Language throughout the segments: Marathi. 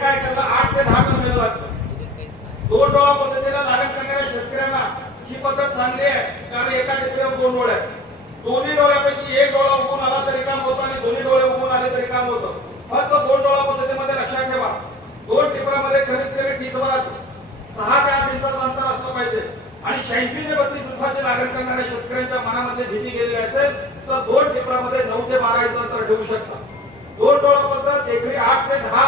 काय त्याला आठ ते दहा टन मेलं दोन डोळा पद्धतीला लागण करणाऱ्या शेतकऱ्यांना ही पद्धत चांगली आहे. कारण एका टेकड्यावर दोन डोळे आहेत. दोन्ही डोळ्यापैकी एक डोळा उगून आला तरी काम होतं आणि दोन्ही डोळे उगून आले तरी काम होतं. फक्त दोन डोळा पद्धतीमध्ये लक्षात ठेवा. दोन टिपरामध्ये कमीत कमी टीचवरच सहा ते आठ इंचाचं अंतर असलं पाहिजे. आणि शहाऐंशी ते बत्तीस दिवसाचे लागण करणाऱ्या शेतकऱ्यांच्या मनामध्ये भीती गेलेली असेल तर दोन टिपरामध्ये नऊ ते बारा इंच अंतर ठेवू शकता. दोन डोळा पद्धत एकरी आठ ते दहा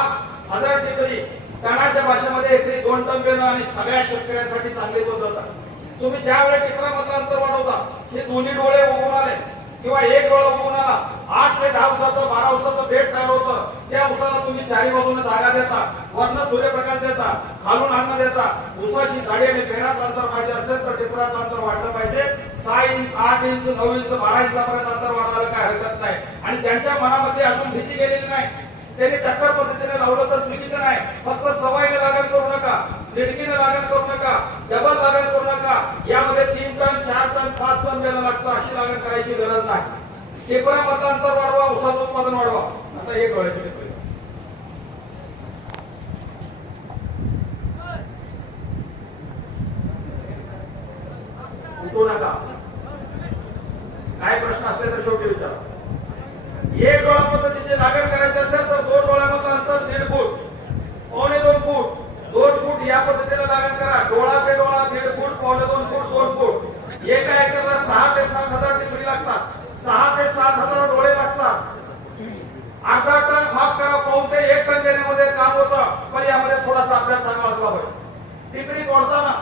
हजार ठिकाणी कानाच्या भाषेमध्ये एकरी दोन टन घेणं आणि सगळ्या शेतकऱ्यांसाठी चांगली पद्धत आहे तुम्ही ज्यावेळी टिकरा टिपरामधलं वाढवता हे दोन्ही डोळे उघडून आले. किंवा एक डोळा उघडून आला. आठ ते दहा उसाचं बारा उसाचं भेट तयार होतं. त्या उसाला तुम्ही चारी बाजूने जागा देता वरनं सूर्यप्रकाश देता खालून अन्न देता. उसाची झाडी आणि पेराचं अंतर पाहिजे असेल तर टिपराचं अंतर वाढलं पाहिजे. सहा इंच आठ इंच नऊ इंच बारा इंचापर्यंत अंतर वाढवायला काय हरकत नाही. आणि ज्यांच्या मनामध्ये अजून भीती गेलेली नाही त्यांनी टक्कर पद्धतीने लावलं तर चुकीचं नाही. फक्त सवाईने लागण करू नका दिडकीने लागण करू नका डबल लागण करू नका. यामध्ये तीन टन चार टन पाच टन द्यायला लागतं अशी लागण करायची गरज नाही. शेकडा अंतर वाढवा उसाचं उत्पादन वाढवा. आता हे कळायचे नका. काय प्रश्न असले तर शेवटी विचारा. एक डोळा पद्धतीचे लागण करायचे असेल तर दोन डोळ्यामधलं अंतर दीड फूट पावणे दोन फूट दोन फूट या पद्धतीने लागण करा डोळा ते डोळा दीड फूट पावणे दोन फूट दोन फूट एका एकरला सहा ते सात हजार टिपरी लागतात. सहा ते सात हजार डोळे लागतात. अर्धा टन माफ करा पाऊन ते एक टन देण्यामध्ये काम होतं पण यामध्ये थोडासा अभ्यास चांगला असला पाहिजे टिपरी तोडताना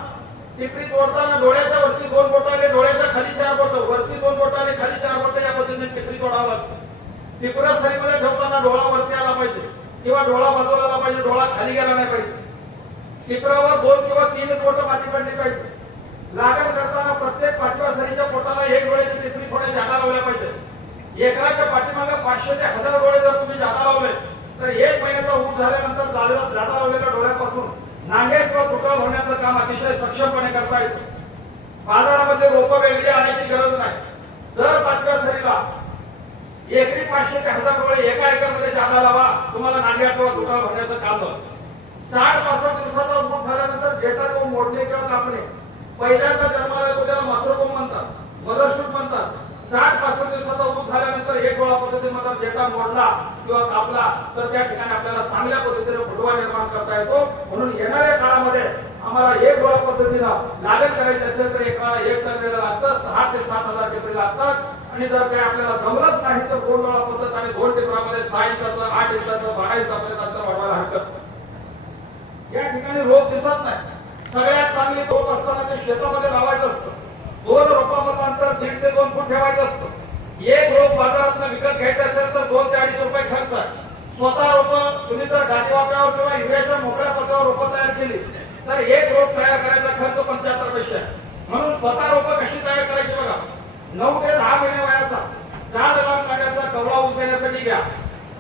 टिपरी तोडताना डोळ्याच्या वरती दोन बोटाने डोळ्याच्या खाली चार बोट. वरती दोन बोटाने खाली चार बोट या पद्धतीने टिपरी तोडावं. टिपरा सरीमध्ये ठेवताना डोळा वरती आला पाहिजे. किंवा डोळा बाजूला आला पाहिजे डोळा खाली गेला नाही पाहिजे. टिपरावर दोन किंवा तीन बोट माती पडली पाहिजे. लागण करताना प्रत्येक पाचव्या सरीच्या पोटाला एक डोळ्याची टिपरी थोड्या जागा लावल्या पाहिजे एकराच्या पाठीमागे पाचशे ते हजार डोळे जर तुम्ही जागा लावले तर एक महिन्याचा ऊट झाल्यानंतर जागा जागा लावलेल्या डोळ्यापासून नांगे किंवा तुकडा होण्याचं काम अतिशय सक्षमपणे करता येतं. बाजारामध्ये रोपं वेगळी आणायची गरज नाही. दर पाचव्या सरीला एकरी पाचशे ते हजार डोळे एका एकरमध्ये जागा लावा तुम्हाला नांग्या किंवा तुकडा भरण्याचं काम साठ पासष्ट दिवसाचा मूठ झाल्यानंतर जेटा किंवा मोडणे किंवा कापणे पहिल्यांदा जन्माला येतो त्याला मातृकोंब म्हणतात मदरशूट म्हणतात. साठ पासष्ट दिवसाचा मूठ झाल्यानंतर एक गोळा पद्धतीमध्ये जेटा मोडला किंवा कापला तर त्या ठिकाणी आपल्याला चांगल्या पद्धतीने फुटवा निर्माण करता येतो. म्हणून येणाऱ्या काळामध्ये आम्हाला एक गोळा पद्धतीनं लागण करायची असेल तर एका एक टन वेळ लागतं सहा ते सात हजार टिपरी लागतात. आणि जर काही आपल्याला जमलंच नाही तर दोन डोळा पद्धत आणि दोन टिपरामध्ये सहा इंचाचं आठ इंचाचं बारा इंचापर्यंत अंतर वाढवायला हरकत या ठिकाणी रोप दिसत नाही. सगळ्यात चांगली रोप असताना ते शेतामध्ये लावायचं असतं. दोन रोपामध्ये अंतर दीड ते दोन फूट ठेवायचं असतं. एक रोप बाजारात विकत घ्यायचं असेल तर दोन ते अडीच रुपये खर्च आहे. स्वतः रोप तुम्ही जर गादी वापरावर किंवा युरियाच्या मोकळ्या पत्रावर रोपं तयार केली तर एक रोप तयार करायचा खर्च पंच्याहत्तर पैसे आहे. म्हणून स्वतः रोपं कशी तयार करायची बघा. नऊ ते दहा महिने वयाचा. झाड लावून काढण्याचा कवळा उचलण्यासाठी घ्या.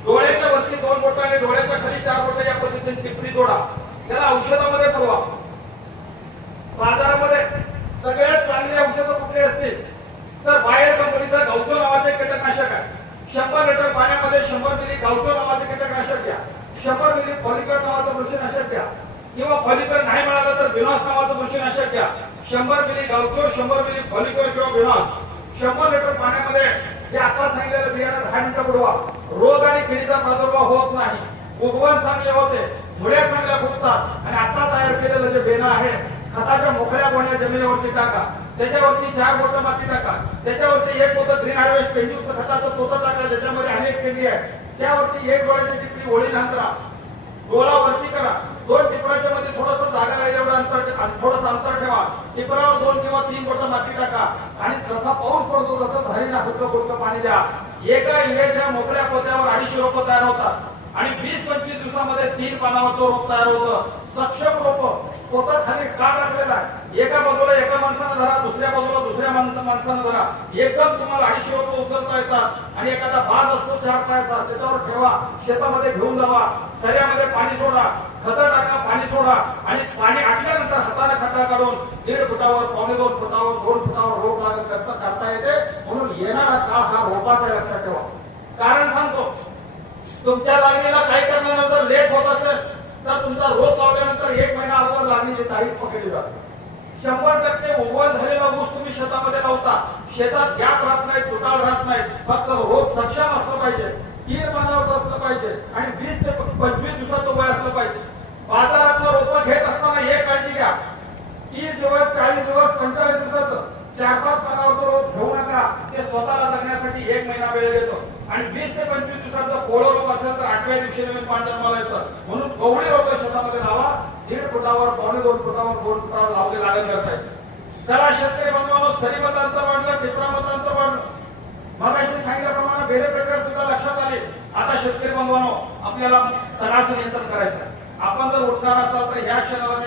डोळ्याच्या वरती दोन बोट आणि डोळ्याच्या खाली चार बोट या पद्धतीने टिपरी तोडा त्याला औषधामध्ये पुरवा बाजारामध्ये सगळ्यात चांगली औषधं कुठली असतील? तर बाहेर कंपनीचा गावचो नावाचे कीटकनाशक आहे. शंभर लिटर पाण्यामध्ये शंभर मिली गावचो नावाचे कीटकनाशक घ्या. शंभर मिली फॉलिकर नावाचं बुरशीनाशक घ्या. किंवा फॉलिकर नाही मिळालं तर बिनॉस नावाचं बुरशीनाशक घ्या. शंभर मिली गावचो शंभर मिली फॉलिकर किंवा बिनॉस शंभर लिटर पाण्यामध्ये हे आता सांगितलेलं बियाणं दहा मिनिटं बुडवा. रोग आणि किडीचा प्रादुर्भाव होत नाही. उगवण चांगले होते मुळ्या चांगल्या फुटतात आणि आता तयार केलेलं जे बेना आहे खताच्या मोकळ्या गोण्या जमिनीवरती टाका. त्याच्यावरती चार बोटं माती टाका. त्याच्यावरती एक बोट ग्रीन हार्वेस्ट पेंडयुक्त खताचं तोटं टाका ज्याच्यामध्ये अनेक पेंडी आहे त्यावरती एक डोळ्याची टिपरी होळी नांतरा डोळा वरती करा. दोन टिपराच्या मध्ये थोडस जागा राहील एवढं अंतर थोडस अंतर ठेवा. टिपरावर दोन किंवा तीन बोट माती टाका. आणि जसा पाऊस पडतो तसं झाडीना हुडकं कुठलं पाणी द्या. एका युरियाच्या मोकळ्या पोत्यावर अडीचशे रोपं तयार होतात. आणि वीस पंचवीस दिवसामध्ये तीन पानावर तो रोप तयार होतं. सक्षम रोप पोतं खाली का टाकलेला आहे एका बाजूला एका माणसानं धरा दुसऱ्या बाजूला दुसऱ्या माणसा माणसानं धरा एकदम तुम्हाला अडीचशे रुपये उचलता येतात आणि एखादा बाज असतो चार पायाचा त्याच्यावर ठेवा शेतामध्ये घेऊन जावा सऱ्यामध्ये पाणी सोडा खत टाका पाणी सोडा आणि पाणी आटल्यानंतर हाताने खड्डा काढून दीड फुटावर पावणे दोन फुटावर दोन फुटावर रोप लागत करता करता येते. म्हणून येणारा काळ हा रोपाचा लक्षात ठेवा. कारण सांगतो तुमच्या लागणीला काही कारणानं जर लेट होत असेल तर तुमचा रोप लावल्यानंतर एक महिना अगोदर लागणीची तारीख पकडली जाते. शंभर उगवण झालेला ऊस तुम्ही शेतामध्ये लावता. शेतात गॅप राहत नाही तुटाळ राहत नाही. फक्त रोप सक्षम असलं पाहिजे. तीन मानावर असलं पाहिजे. आणि वीस ते पंचवीस दिवसाचं वय असलं पाहिजे. बाजारातलं रोप घेत असताना हे काळजी घ्या. तीस दिवस चाळीस दिवस पंचेचाळीस दिवसाचं चार पाच मानावरचं रोप घेऊ नका. ते स्वतःला जगण्यासाठी एक महिना वेळ घेतो आणि वीस ते पंचवीस दिवसाचं कोळं रोप असेल तर आठव्या दिवशी नवीन पान जन्माला येतं. म्हणून कवळी रोप शेतामध्ये लावा. दीड फुटावर पावणे दोन फुटावर दोन फुटावर लावले लागण करतायत चला शेतकरी बांधवांनो स्थरी मतांचं वाढलं टिपरा मतांचं वाढलं. मग अशी सांगितल्याप्रमाणे बेरे प्रकार सुद्धा लक्षात आले. आता शेतकरी बांधवांनो आपल्याला तणाचं नियंत्रण करायचं आपण जर उठणार असाल तर ह्या क्षणाला